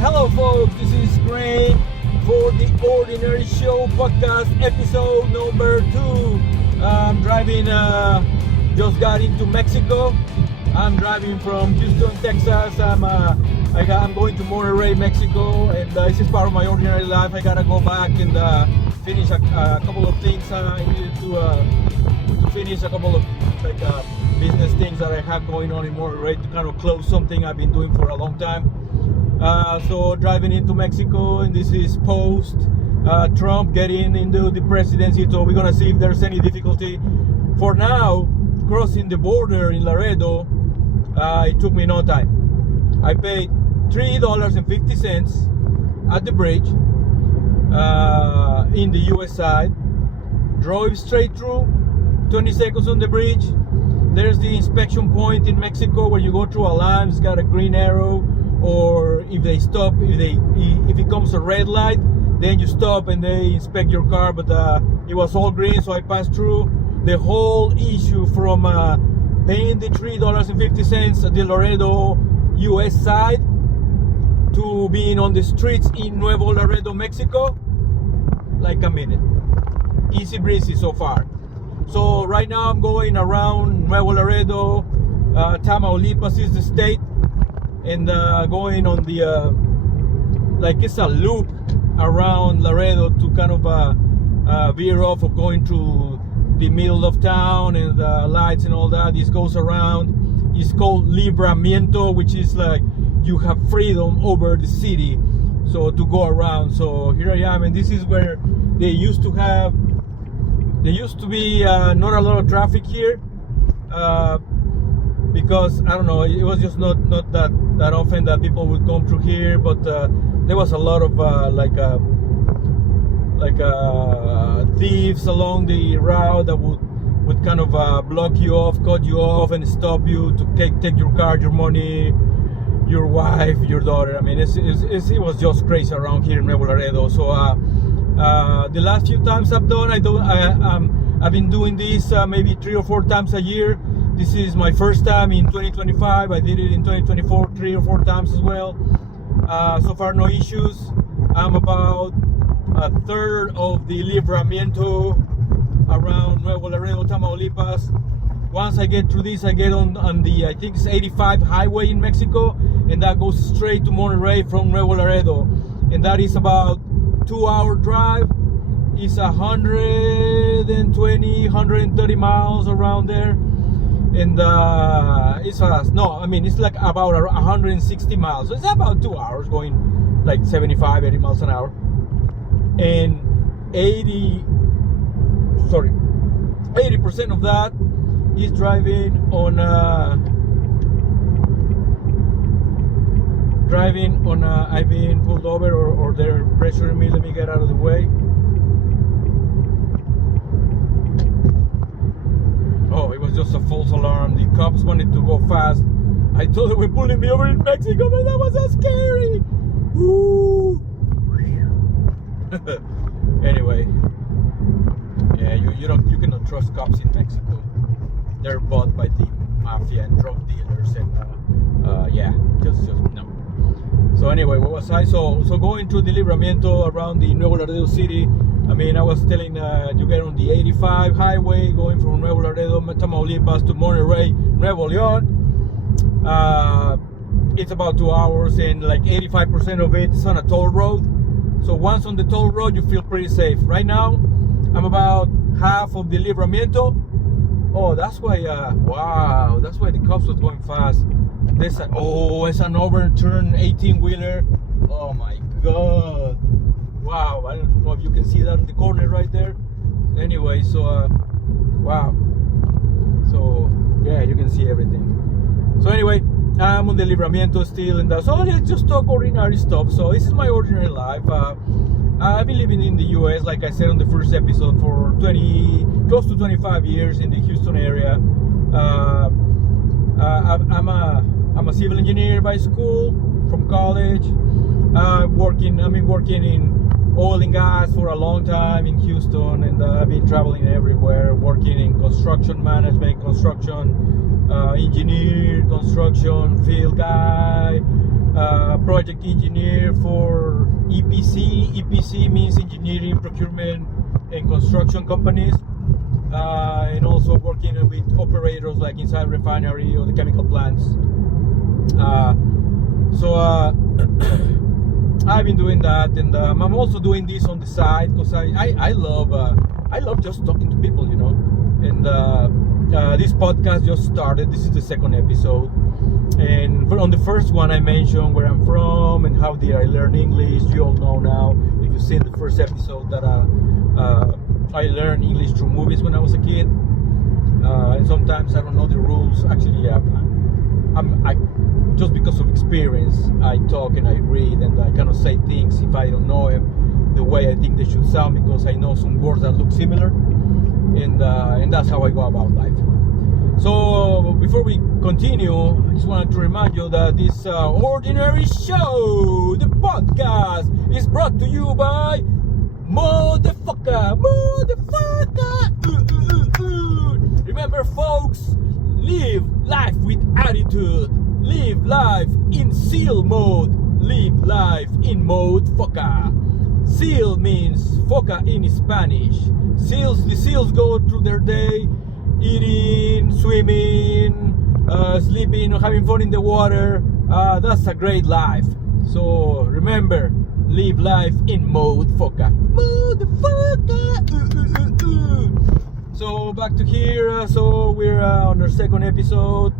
Hello folks, this is Greg for the Ordinary Show podcast episode number 2. I'm driving, just got into Mexico. I'm driving from Houston, Texas. I'm going to Monterrey, Mexico, and this is part of my ordinary life. I gotta go back and finish a couple of things. I needed to finish a couple of business things that I have going on in Monterrey to kind of close something I've been doing for a long time. So driving into Mexico, and this is post Trump getting into the presidency, so we're gonna see if there's any difficulty. For now, crossing the border in Laredo, it took me no time. I paid $3.50 at the bridge in the US side, drove straight through, 20 seconds on the bridge. There's the inspection point in Mexico where you go through a line, it's got a green arrow, or if they stop, if it comes a red light, then you stop and they inspect your car. But it was all green, so I passed through. The whole issue from paying the $3.50 at the Laredo US side to being on the streets in Nuevo Laredo, Mexico, like a minute. Easy breezy so far. So right now I'm going around Nuevo Laredo, Tamaulipas is the state, and going on the like it's a loop around Laredo to kind of veer off of going to the middle of town and the lights and all that. This goes around. It's called Libramiento, which is like you have freedom over the city, so to go around. So here I am, and this is where they used to be not a lot of traffic here, because I don't know, it was just not that often that people would come through here. But there was a lot of thieves along the route that would kind of block you off, cut you off, and stop you to take your car, your money, your wife, your daughter. I mean, it was just crazy around here in Nuevo Laredo. So the last few times I've been doing this maybe 3 or 4 times a year. This is my first time in 2025. I did it in 2024 3 or 4 times as well. So far no issues. I'm about a third of the Libramiento around Nuevo Laredo, Tamaulipas. Once I get through this, I get on the, I think it's 85 highway in Mexico, and that goes straight to Monterrey from Nuevo Laredo, and that is about 2-hour drive. It's 120, 130 miles around there, and it's like about 160 miles. So it's about 2 hours going like 75, 80 miles an hour, and 80% of that is driving on I've been pulled over, or they're pressuring me. Let me get out of the way. Oh, it was just a false alarm. The cops wanted to go fast. I thought they were pulling me over in Mexico, but that was so scary. Woo! Anyway, yeah, you cannot trust cops in Mexico. They're bought by the mafia and drug dealers, and yeah, just no. So anyway, what was I? So going through the Libramiento around the Nuevo Laredo city. I mean, I was telling you get on the 85 highway going from Nuevo Laredo, Tamaulipas to Monterrey, Nuevo Leon. It's about 2 hours, and like 85% of it is on a toll road. So once on the toll road, you feel pretty safe. Right now, I'm about half of the Libramiento. Oh, that's why, wow, that's why the cops was going fast. It's an overturned 18-wheeler. Oh my God. Wow, I don't know if you can see that in the corner right there. Anyway, so, wow. So, yeah, you can see everything. So anyway, I'm on the Libramiento still, and so let's just talk ordinary stuff. So this is my ordinary life. I've been living in the US, like I said on the first episode, for close to 25 years in the Houston area. I'm a civil engineer by school, from college. I've been working in oil and gas for a long time in Houston, and I've been traveling everywhere, working in construction management, construction engineer, construction field guy, project engineer for EPC. EPC means engineering, procurement, and construction companies, and also working with operators like inside refinery or the chemical plants. So I've been doing that, and I'm also doing this on the side because I love just talking to people, you know. And this podcast just started. This is the second episode, and on the first one I mentioned where I'm from and how did I learn English. You all know now, if you've seen the first episode, that I learned English through movies when I was a kid, and sometimes I don't know the rules. Actually, I just because of experience, I talk and I read and I kind of say things if I don't know them the way I think they should sound, because I know some words that look similar, and that's how I go about life. So before we continue, I just wanted to remind you that this ordinary show, the podcast, is brought to you by Mode Foca. Mode Foca. Remember, folks, live life with attitude. Live life in SEAL mode. Live life in Mode Foca. SEAL means Foca in Spanish. The SEALs go through their day eating, swimming, sleeping, having fun in the water. That's a great life. So remember, live life in Mode Foca. Mode Foca. So back to here. So we're on our second episode.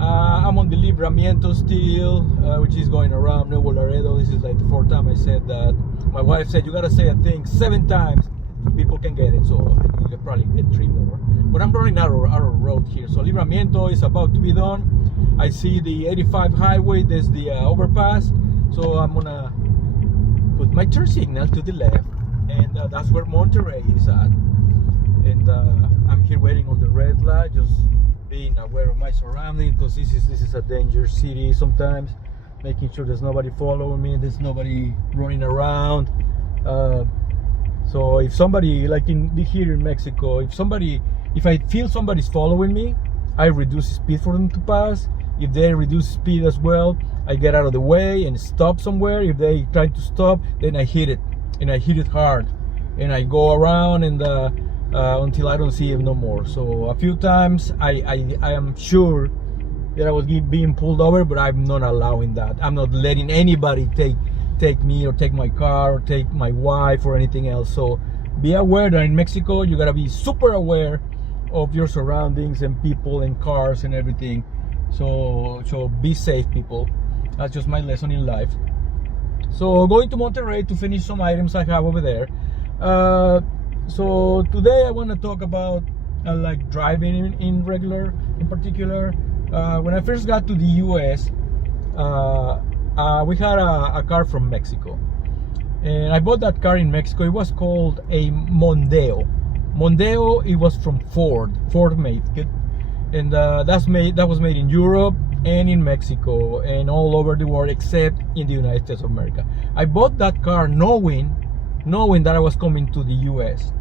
I'm on the Libramiento still, which is going around Nuevo Laredo. This is like the fourth time I said that. My wife said you gotta say a thing 7 times so people can get it. So I think you could probably get 3 more. But I'm running out of road here. So Libramiento is about to be done. I see the 85 highway. There's the overpass. So I'm gonna put my turn signal to the left, and that's where Monterrey is at. And I'm here waiting on the red light, just being aware of my surroundings, because this is a dangerous city sometimes. Making sure there's nobody following me, there's nobody running around. So if somebody, like here in Mexico, if I feel somebody's following me, I reduce speed for them to pass. If they reduce speed as well, I get out of the way and stop somewhere. If they try to stop, then I hit it, and I hit it hard, and I go around and until I don't see him no more. So a few times I am sure that I was being pulled over, but I'm not allowing that. I'm not letting anybody take me or take my car or take my wife or anything else. So be aware that in Mexico you gotta be super aware of your surroundings and people and cars and everything. So be safe, people. That's just my lesson in life. So going to Monterrey to finish some items I have over there. So today I want to talk about like driving in particular. When I first got to the US, we had a car from Mexico, and I bought that car in Mexico. It was called a Mondeo. It was from Ford made it, and that was made in Europe and in Mexico and all over the world except in the United States of America. I bought that car knowing that I was coming to the US,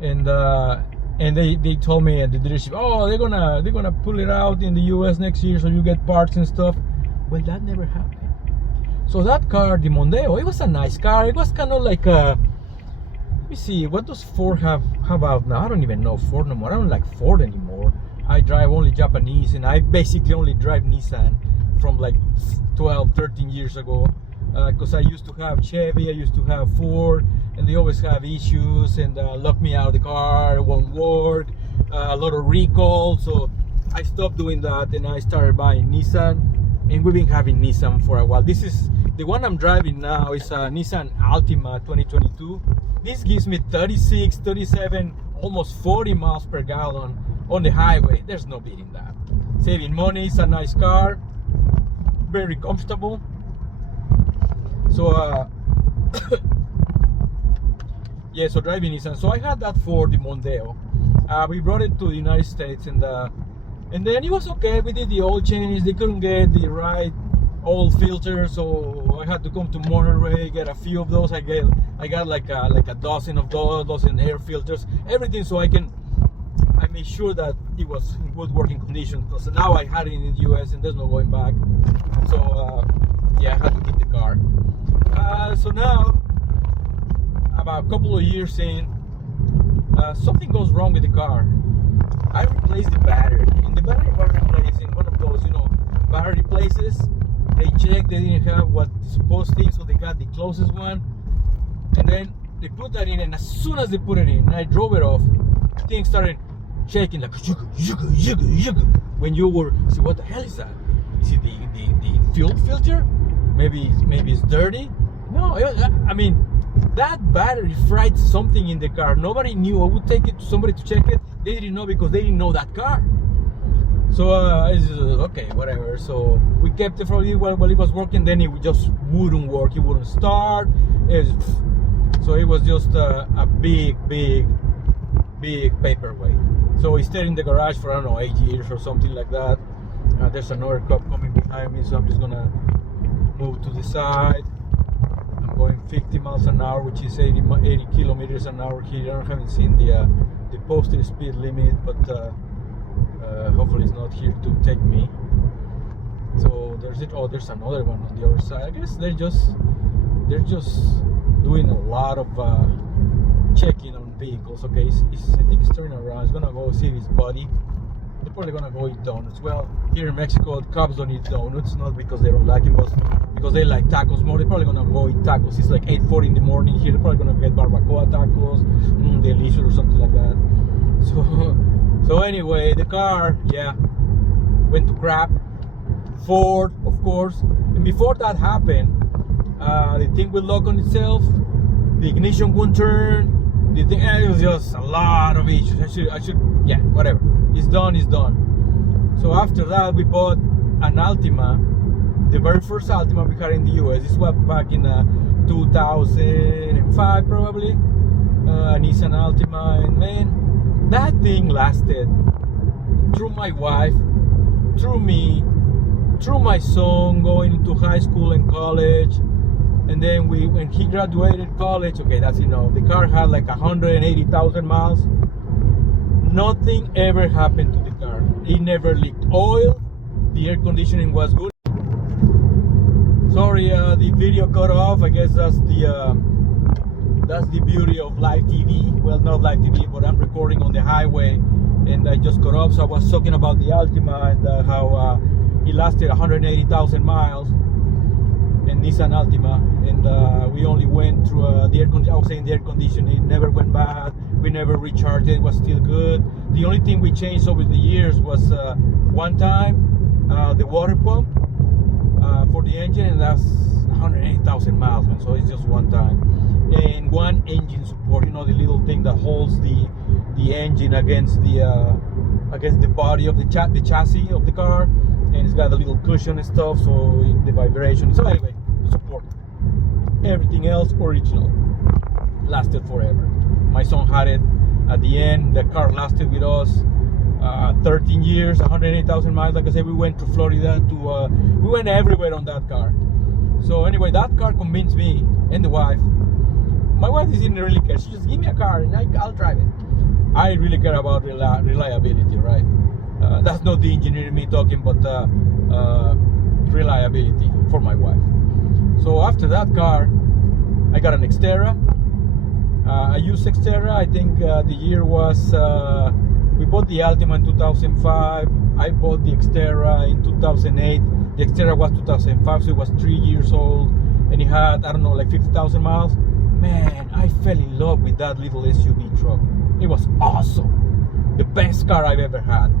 and they told me at the dealership, oh, they're gonna pull it out in the US next year so you get parts and stuff. Well, that never happened. So that car, the Mondeo, it was a nice car. It was kind of like a, let me see, what does Ford have out now? I don't even know Ford no more. I don't like Ford anymore. I drive only Japanese, and I basically only drive Nissan from like 12, 13 years ago. Because I used to have Chevy, I used to have Ford, and they always have issues and lock me out of the car, it won't work, a lot of recalls. So I stopped doing that and I started buying Nissan, and we've been having Nissan for a while. This is the one I'm driving now, is a Nissan Altima 2022. This gives me 36, 37, almost 40 miles per gallon on the highway. There's no beating that. Saving money, it's a nice car, very comfortable. So yeah, so driving Nissan. So I had that Ford, the Mondeo. We brought it to the United States, and then it was okay. We did the oil change. They couldn't get the right oil filter, so I had to come to Monterrey, get a few of those. I got like a dozen of those, dozen air filters, everything, so I made sure that it was in good working condition, because now I had it in the US and there's no going back. So yeah, I had to keep the car. So now, about a couple of years in, something goes wrong with the car. I replaced the battery. In the battery was replaced in one of those, battery places. They checked, they didn't have what it's supposed to, so they got the closest one. And then they put that in, and as soon as they put it in, I drove it off, things started shaking like when you were, see, what the hell is that? Is it the fuel filter? Maybe it's dirty? No, I mean, that battery fried something in the car. Nobody knew. I would take it to somebody to check it. They didn't know because they didn't know that car. So it's okay, whatever. So we kept it for a little while it was working. Then it just wouldn't work. It wouldn't start. So it was just a big paperweight. So we stayed in the garage for, I don't know, 8 years or something like that. There's another cop coming behind me, so I'm just gonna move to the side. I'm going 50 miles an hour, which is 80 kilometers an hour here. I haven't seen the posted speed limit, but hopefully it's not here to take me. So there's it. Oh, there's another one on the other side. I guess they're just doing a lot of checking on vehicles. Okay, I think it's turning around. It's gonna go see his buddy. They're probably gonna go eat donuts. Well, here in Mexico, cops don't eat donuts, not because they don't like them, but because they like tacos more. They're probably gonna go eat tacos. It's like 8:40 in the morning here. They're probably gonna get barbacoa tacos, delicious or something like that. So anyway, the car, yeah, went to crap. Ford, of course. And before that happened, the thing would lock on itself. The ignition wouldn't turn. The thing, it was just a lot of issues. I should, yeah, whatever. It's done. So after that, we bought an Altima, the very first Altima we had in the US. This was back in 2005 probably. A Nissan Altima, and man, that thing lasted through my wife, through me, through my son going into high school and college. And then when he graduated college, okay, that's enough. The car had like 180,000 miles. Nothing ever happened to the car. It never leaked oil. The air conditioning was good. Sorry, the video cut off. I guess that's the beauty of live TV. Well, not live TV, but I'm recording on the highway, and I just cut off. So I was talking about the Altima and how it lasted 180,000 miles. And Nissan Altima, and we only went through the air conditioning. I was saying the air conditioning never went bad. We never recharged it. It was still good. The only thing we changed over the years was one time the water pump for the engine, and that's 180,000 miles, man. So it's just one time. And one engine support, the little thing that holds the engine against the body of the chassis of the car, and it's got a little cushion and stuff, so the vibration. So anyway, the support. Everything else original. Lasted forever. My son had it at the end. The car lasted with us 13 years, 180,000 miles. Like I said, we went to Florida we went everywhere on that car. So anyway, that car convinced me and the wife. My wife didn't really care. She just give me a car and I'll drive it. I really care about reliability, right? That's not the engineer in me talking, but reliability for my wife. So after that car, I got an Xterra. I used Xterra. I think the year was we bought the Altima in 2005. I bought the Xterra in 2008. The Xterra was 2005, so it was 3 years old, and it had, I don't know, like 50,000 miles. Man, I fell in love with that little SUV truck. It was awesome. The best car I've ever had.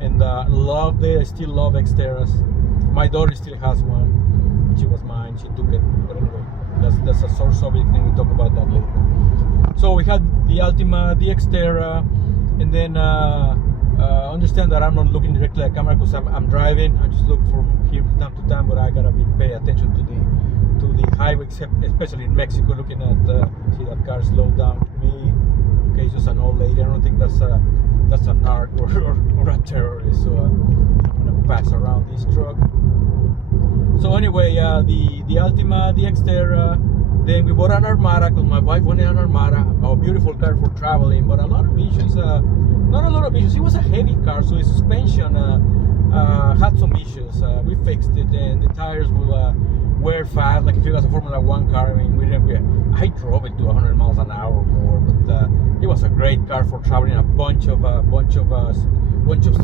And loved it. I still love Xterras. My daughter still has one. She was mine. She took it. But anyway, that's a sore subject, and we talk about that later. So we had the Altima, the Xterra, and then understand that I'm not looking directly at the camera because I'm driving. I just look from here from time to time, but I gotta pay attention to the highway, especially in Mexico. Looking at see that car slow down with me. Okay, it's just an old lady. I don't think that's a narc or a terrorist. So I'm gonna pass around this truck. So anyway, the Altima, the Xterra. Then we bought an Armada because my wife wanted an Armada. A beautiful car for traveling, but a lot of issues. Not a lot of issues. It was a heavy car, so the suspension had some issues. We fixed it, and the tires will wear fast, like if it was a Formula One car. I mean, I drove it to 100 miles an hour or more, but it was a great car for traveling a bunch of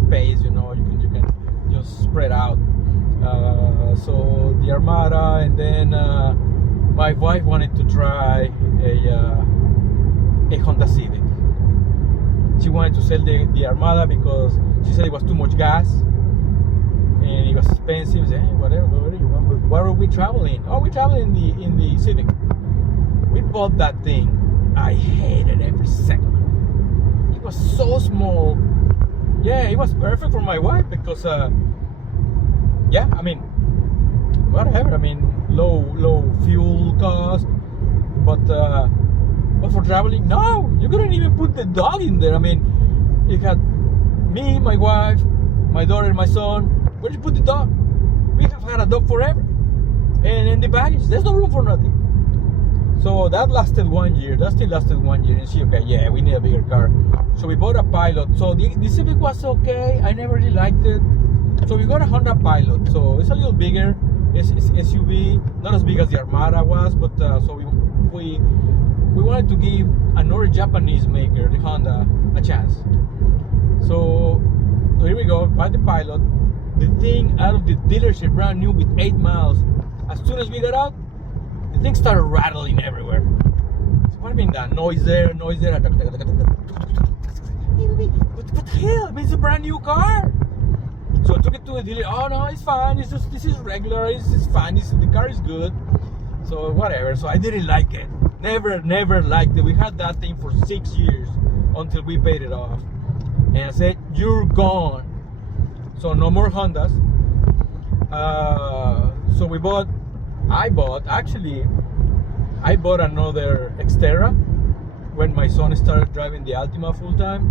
space. You know, you can just spread out. So the Armada, and then my wife wanted to try a Honda Civic. She wanted to sell the Armada because she said it was too much gas and it was expensive. Said, hey, whatever you want. But where are we traveling? Oh, we travel in the Civic. We bought that thing. I hated every second of it. It was so small. Yeah, it was perfect for my wife because yeah, I mean, whatever. I mean, low fuel cost, but for traveling, no, you couldn't even put the dog in there. I mean, you had me, my wife, my daughter, and my son. Where did you put the dog? We have had a dog forever, and in the baggage, there's no room for nothing. So that lasted 1 year. That still lasted 1 year. And she, okay, yeah, we need a bigger car. So we bought a Pilot. So the Civic was okay. I never really liked it. So we got a Honda Pilot. So it's a little bigger. It's SUV, not as big as the Armada was, but so we wanted to give another Japanese maker, the Honda, a chance. So here we go, buy the Pilot. The thing out of the dealership, brand new with 8 miles. As soon as we got out, the thing started rattling everywhere. So what I mean, that noise there. What the hell? I mean, it's a brand new car. So I took it to the dealer. Oh no, it's fine. It's just, this is regular. It's fine. The car is good. So whatever. So I didn't like it. Never liked it. We had that thing for 6 years until we paid it off. And I said, you're gone. So no more Hondas. So I bought another Xterra when my son started driving the Altima full time.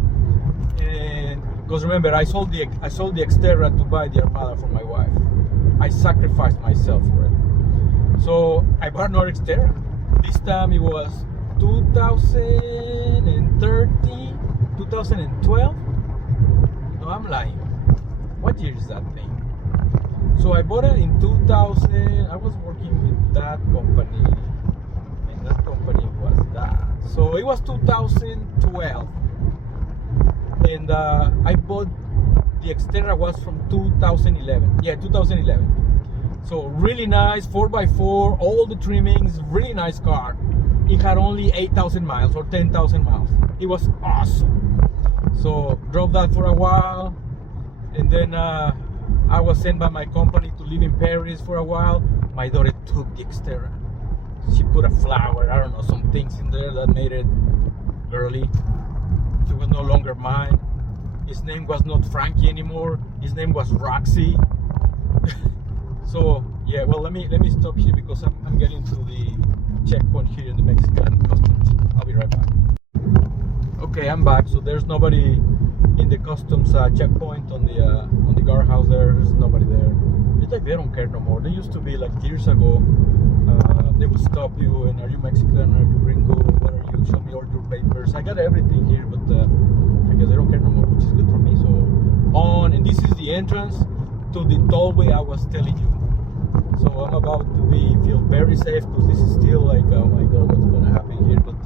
And because remember, I sold the Xterra to buy the Armada for my wife. I sacrificed myself for it. So I bought another Xterra. This time it was 2013, 2012. No, I'm lying. What year is that thing? So I bought it in 2000. I was working with that company, and that company was that. So it was 2012. And I bought the Xterra was from 2011. Yeah, 2011. So really nice, 4x4, all the trimmings, really nice car. It had only 8,000 miles or 10,000 miles. It was awesome. So drove that for a while, and then I was sent by my company to live in Paris for a while. My daughter took the Xterra. She put a flower, I don't know, some things in there that made it girly. It was no longer mine. His name was not Frankie anymore. His name was Roxy. So yeah, well, let me stop here because I'm getting to the checkpoint here in the Mexican customs. I'll be right back. Okay, I'm back. So there's nobody in the customs checkpoint on the guardhouse. There's nobody there. It's like they don't care no more. They used to be like years ago. They would stop you and, are you Mexican? Are you gringo? What are you? Show me all your papers. I got everything here, but I guess they don't care no more, which is good for me. So and this is the entrance to the tollway I was telling you. So I'm about to feel very safe because this is still like, oh my god, what's gonna happen here? But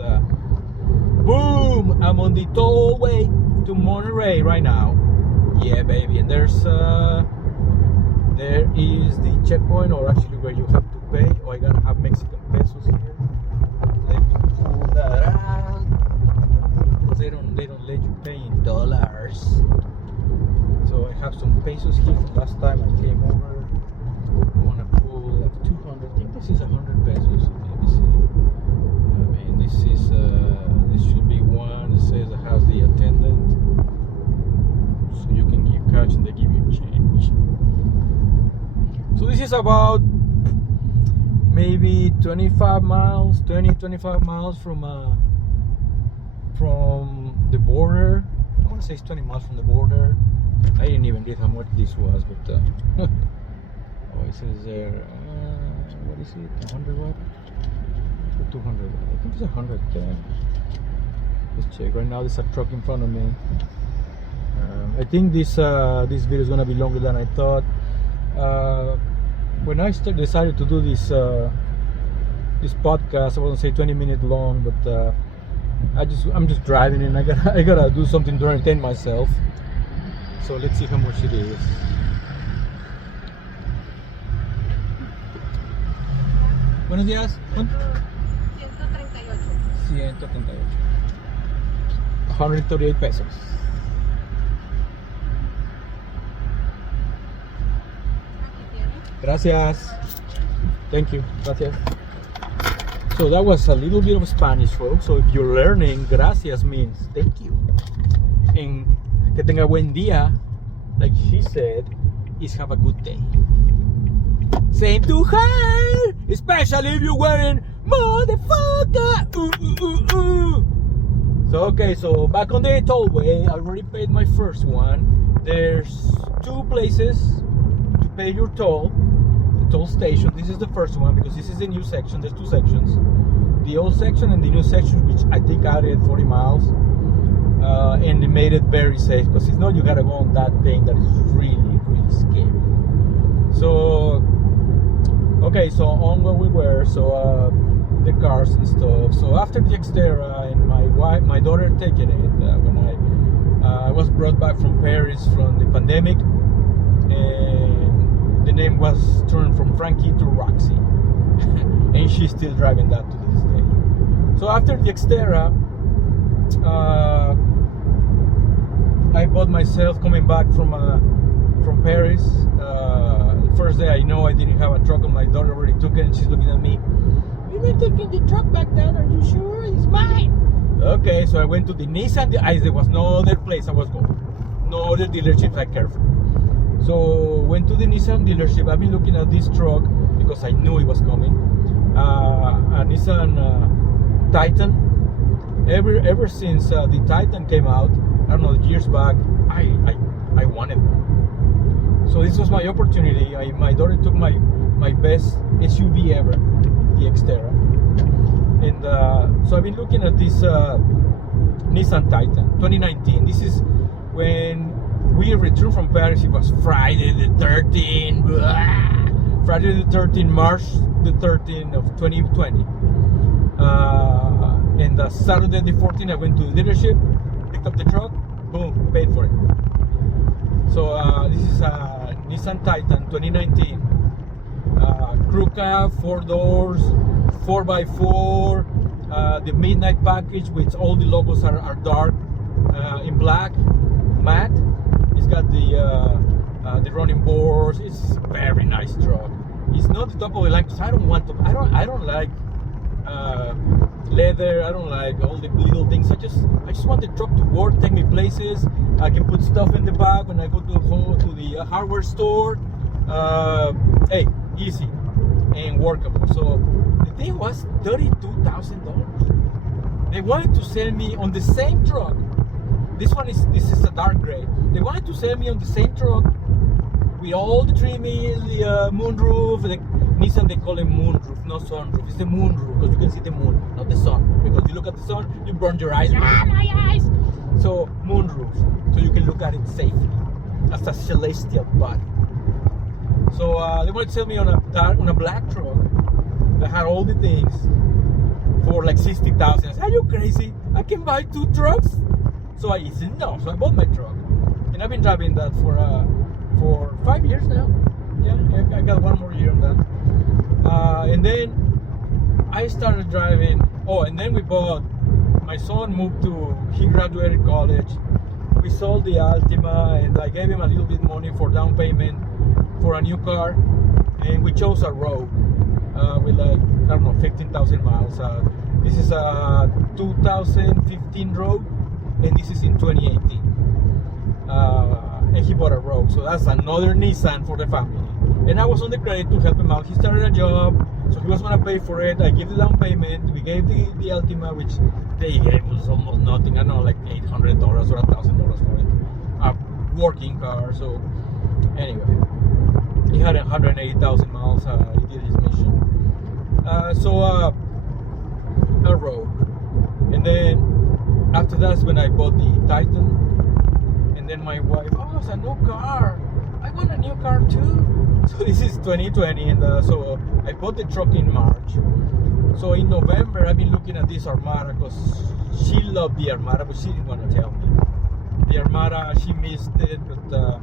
boom, I'm on the tollway to Monterrey right now. Yeah, baby, and there is the checkpoint, or actually where you have to pay. Oh, I gotta have Mexican pesos here. Let me pull that out because they don't let you pay in dollars. So I have some pesos here from last time I came over. I wanna pull like 200. I think this is 100 pesos. Let me see. I mean, this should be one. It says it has the attendant, so you can give cash and they give you change. So this is about maybe 25 miles from the border. I want to say it's 20 miles from the border. I didn't even read how much this was, but oh, it says there, what is it, 100 watt? 200 watt, I think it's 110. Let's check. Right now there's a truck in front of me. I think this video is gonna be longer than I thought. When I decided to do this this podcast, I wouldn't say 20 minutes long, but I'm just driving and I gotta do something to entertain myself. So let's see how much it is. Buenos días. 138 138 pesos. Gracias. Thank you. Gracias. So that was a little bit of Spanish, folks. So if you're learning, gracias means thank you. And que tenga buen día, like she said, is have a good day. Same to her, especially if you're wearing Mode Foca. So okay, so back on the tollway, I already paid my first one. There's two places to pay your toll. The toll station. This is the first one because this is the new section. There's two sections. The old section and the new section, which I think added 40 miles. And they made it very safe because if not, you gotta go on that thing that is really, really scary. So okay, so on where we were, so the cars and stuff. So after the Xterra and my daughter taking it when I was brought back from Paris from the pandemic, and the name was turned from Frankie to Roxy, and she's still driving that to this day. So after the Xterra, I bought myself coming back from Paris. The first day I know I didn't have a truck, and my daughter already took it, and she's looking at me. You're not taking the truck back then, are you sure? It's mine. Okay, so I went to the Nissan. There was no other place I was going, no other dealerships I cared for. So went to the Nissan dealership. I've been looking at this truck because I knew it was coming. A Nissan Titan. Ever since the Titan came out, I don't know, years back, I wanted one. So this was my opportunity. My daughter took my best SUV ever, the Xterra, and so I've been looking at this Nissan Titan 2019. This is when we returned from Paris. It was Friday the 13th, Friday the 13th, March the 13th of 2020. And Saturday the 14th, I went to the dealership, picked up the truck, boom, paid for it. So this is a Nissan Titan 2019. Crew cab, 4 doors, 4x4, the midnight package, which all the logos are dark in black, matte. It's got the running boards. It's a very nice truck. It's not the top of the line because I don't like leather. I don't like all the little things. I just want the truck to work, take me places. I can put stuff in the back when I go to the hardware store. Hey, easy and workable. So the thing was $32,000. They wanted to sell me on the same truck. This is a dark gray. They wanted to sell me on the same truck with all the trimmings, the moonroof. The Nissan, they call it moonroof, not sunroof. It's the moonroof because you can see the moon, not the sun. Because you look at the sun, you burn your eyes. Ah, my eyes! So moonroof, so you can look at it safely as a celestial body. So they wanted to sell me on a black truck that had all the things for like 60,000. I said, are you crazy? I can buy 2 trucks? So I said no. So I bought my truck, and I've been driving that for 5 years now. Yeah, I got 1 more year on that. And then I started driving. Oh, and then we bought. My son moved he graduated college. We sold the Altima, and I gave him a little bit money for down payment for a new car, and we chose a Rogue with like, I don't know, 15,000 miles. This is a 2015 Rogue, and this is in 2018. And he bought a Rogue, so that's another Nissan for the family. And I was on the credit to help him out. He started a job, so he was gonna pay for it. I gave the down payment. We gave the Altima, which they gave us almost nothing. I know, like $800 or $1,000 for it. A working car. So anyway, he had 180,000 miles. He did his mission. A Rogue, and then after that's when I bought the Titan. And And then my wife, oh, it's a new car. I want a new car too. So this is 2020, and so I bought the truck in March. So in November, I've been looking at this Armada because she loved the Armada, but she didn't want to tell me. The Armada, she missed it, but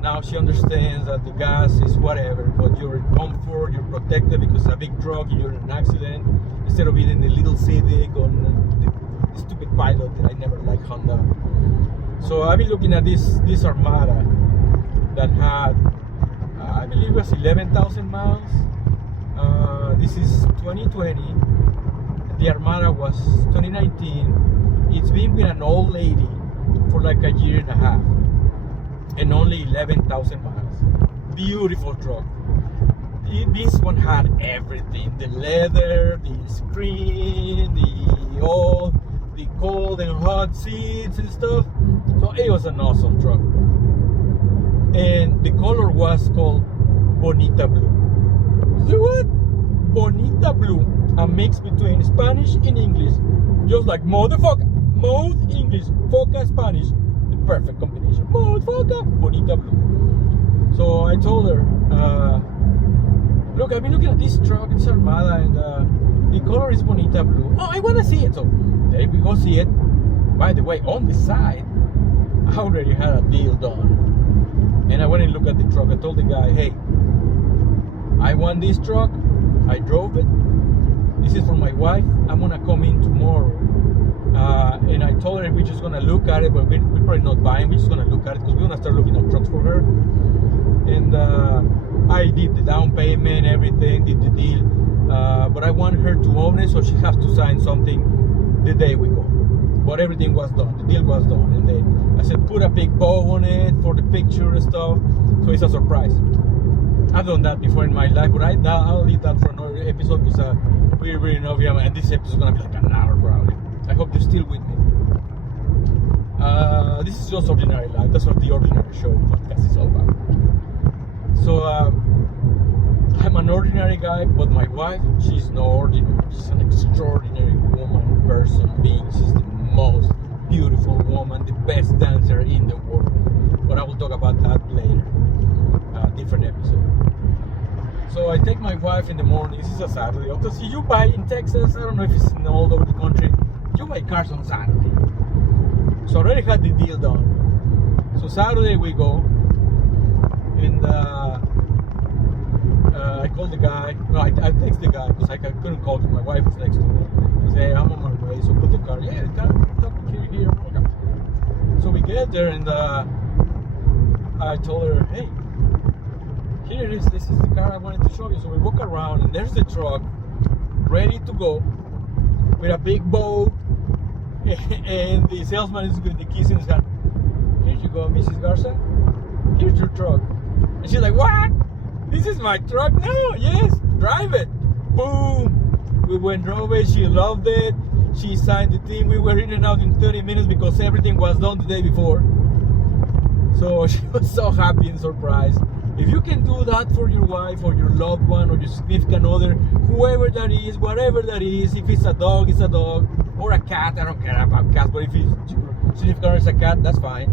now she understands that the gas is whatever, but you're in comfort, you're protected because it's a big truck, you're in an accident, instead of being in the little Civic on the stupid Pilot that I never liked Honda. So I've been looking at this Armada that had, I believe it was 11,000 miles. This is 2020. The Armada was 2019. It's been with an old lady for like a year and a half, and only 11,000 miles. Beautiful truck. This one had everything: the leather, the screen, the cold and hot seats and stuff. So it was an awesome truck. And the color was called Bonita Blue. So what? Bonita Blue, a mix between Spanish and English, just like Mode Foca. Mode English, Foca Spanish, the perfect combination. Mode Foca, Bonita Blue. So I told her, look, I've been looking at this truck, it's Armada, and the color is Bonita Blue. Oh, I want to see it. So there we go see it. By the way, on the side, I already had a deal done. And I went and looked at the truck. I told the guy, hey, I want this truck. I drove it. This is for my wife. I'm gonna come in tomorrow. And I told her we're just gonna look at it, but we're probably not buying. We're just gonna look at it because we're gonna start looking at trucks for her. And I did the down payment, everything, did the deal. But I want her to own it, so she has to sign something the day we go. But everything was done. The deal was done. And then I said, put a big bow on it for the picture and stuff. So it's a surprise. I've done that before in my life, but I'll leave that for another episode because we really know and this episode is gonna be like an hour probably. I hope you're still with me. This is just ordinary life. That's what the Ordinary Show podcast is all about. So I'm an ordinary guy, but my wife, she's no ordinary. She's an extraordinary woman, person, being. She's the most beautiful woman, the best dancer in the world. But I will talk about that later. Different episode. So I take my wife in the morning. This is a Saturday. Because you buy in Texas, I don't know if it's in all over the country, you buy cars on Saturday. So I already had the deal done. So Saturday we go, and I called the guy. No, I text the guy because I couldn't call because my wife was next to me. I say, hey, I'm on my way. So put the car. Yeah, the car. Here. Okay. So we get there, and I told her, hey, here it is. This is the car I wanted to show you. So we walk around, and there's the truck ready to go with a big bow, and the salesman is with the keys in his hand. Here you go, Mrs. Garza. Here's your truck. And she's like, what? This is my truck? No, yes, drive it. Boom. We went drove it. She loved it. She signed the thing. We were in and out in 30 minutes because everything was done the day before. So she was so happy and surprised. If you can do that for your wife or your loved one or your significant other, whoever that is, whatever that is, if it's a dog, it's a dog, or a cat, I don't care about cats, but if it's significant other is a cat, that's fine.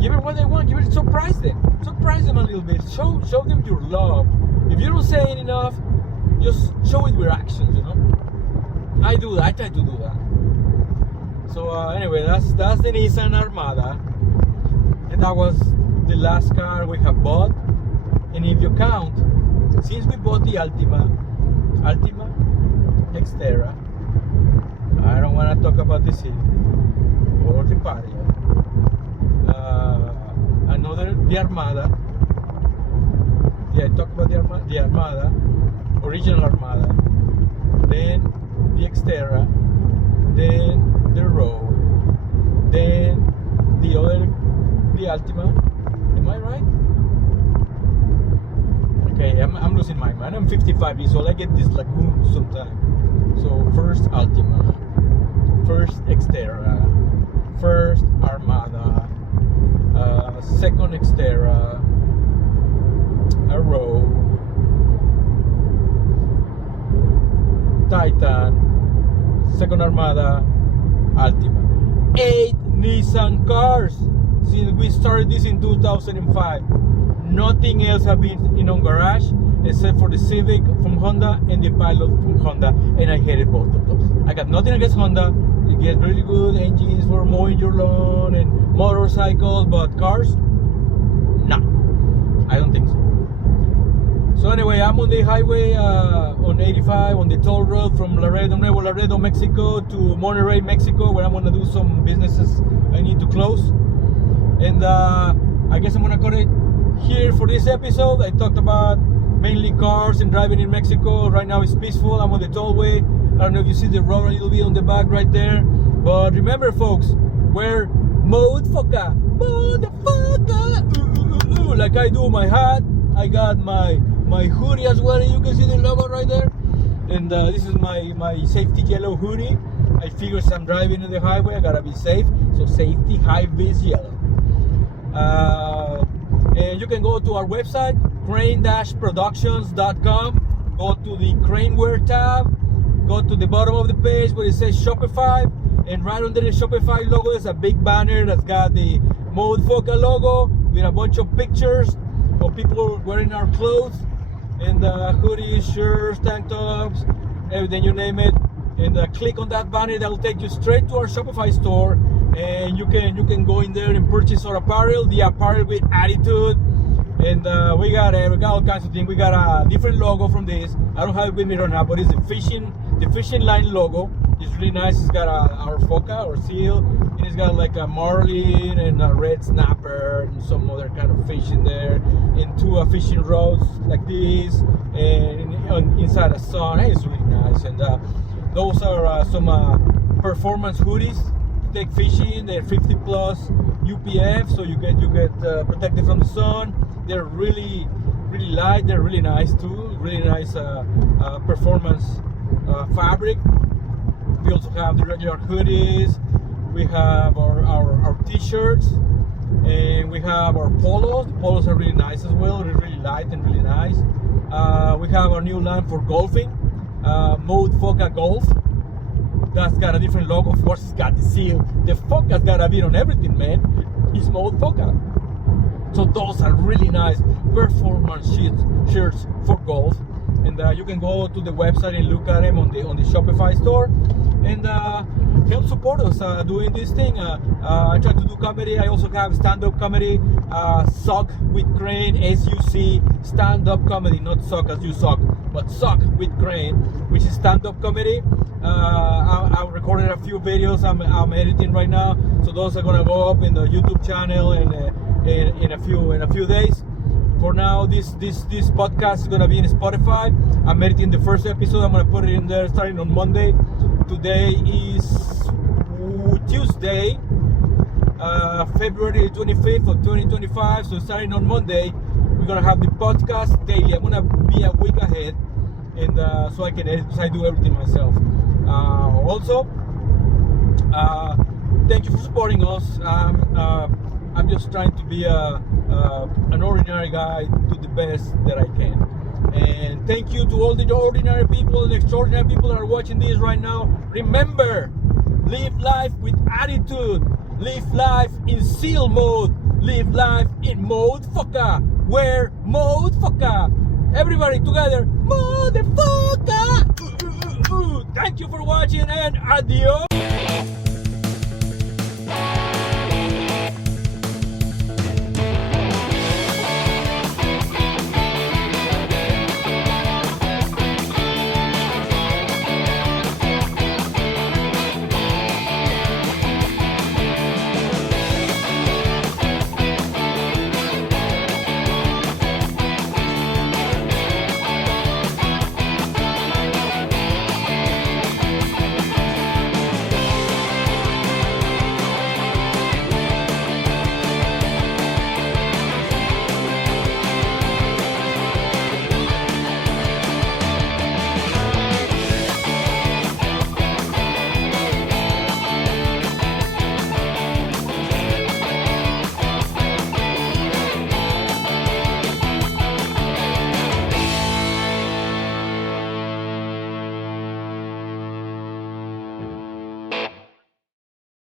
Give them what they want. Surprise them a little bit. Show them your love. If you don't say it enough, just show it with actions, you know. I do that. I try to do that. So anyway, that's the Nissan Armada, and that was the last car we have bought. And if you count, since we bought the Altima Xterra, I don't want to talk about the Civic or the Paria. The Armada. Yeah, I talked about the Armada, original Armada, then the Xterra, then the Road, then the Altima. Am I right? Okay, I'm losing my mind. I'm 55 years old. I get this lagoon sometimes. So first Altima, first Xterra, first Armada, second Xterra, a Road, Titan, second Armada, Altima. 8 Nissan cars started this in 2005. Nothing else have been in on garage except for the Civic from Honda and the Pilot from Honda, and I hated both of those. I got nothing against Honda. You get really good engines for mowing your lawn and motorcycles, but cars, nah, I don't think so. So anyway, I'm on the highway on 85 on the toll road from Nuevo Laredo, Mexico to Monterrey, Mexico, where I'm gonna do some businesses I need to close. And I guess I'm gonna cut it here for this episode. I talked about mainly cars and driving in Mexico. Right now it's peaceful. I'm on the tollway. I don't know if you see the road a little bit on the back right there. But remember, folks, wear Mode Foca. Mode Foca. Like I do my hat. I got my hoodie as well. You can see the logo right there. And this is my safety yellow hoodie. I figure I'm driving in the highway, I gotta be safe. So safety high vis yellow. And you can go to our website, crane-productions.com. Go to the Craneware tab. Go to the bottom of the page where it says Shopify. And right under the Shopify logo, there's a big banner that's got the Mode Foca logo with a bunch of pictures of people wearing our clothes. And hoodies, shirts, tank tops, everything, you name it. And click on that banner, that will take you straight to our Shopify store. And you can go in there and purchase our apparel, the apparel with attitude. And we got all kinds of things. We got a different logo from this. I don't have it with me right now, but it's the fishing line logo. It's really nice. It's got our foca or seal, and it's got like a marlin and a red snapper and some other kind of fish in there, and two fishing rods like this, and inside the sun. Hey, it's really nice. And those are some performance hoodies to take fishing. They're 50 plus UPF, so you get protected from the sun. They're really light. They're really nice too. Really nice performance fabric. We also have the regular hoodies. We have our t-shirts, and we have our polos. The polos are really nice as well. They're really light and really nice. We have our new line for golfing, Mode Foca Golf. That's got a different logo. Of course, it's got the seal. The Foca's got a bit on everything, man. It's Mode Foca. So those are really nice performance shirts for golf. And you can go to the website and look at them on the Shopify store, and help support us doing this thing. I try to do comedy. I also have stand-up comedy, Suck with Crane, SUC, stand-up comedy, not suck as you suck, but Suck with Crane, which is stand-up comedy. I recorded a few videos. I'm editing right now, so those are gonna go up in the YouTube channel and in a few days. For now, this podcast is gonna be in Spotify. I'm editing the first episode. I'm gonna put it in there starting on Monday. Today is Tuesday, February 25th of 2025. So starting on Monday, we're gonna have the podcast daily. I'm gonna be a week ahead, and so I can edit because I do everything myself. Also, thank you for supporting us. I'm just trying to be an ordinary guy, do the best that I can. And thank you to all the ordinary people and extraordinary people that are watching this right now. Remember, live life with attitude. Live life in seal mode. Live life in Mode Foca. Wear Mode Foca. Everybody together, Mode Foca. Thank you for watching, and adios.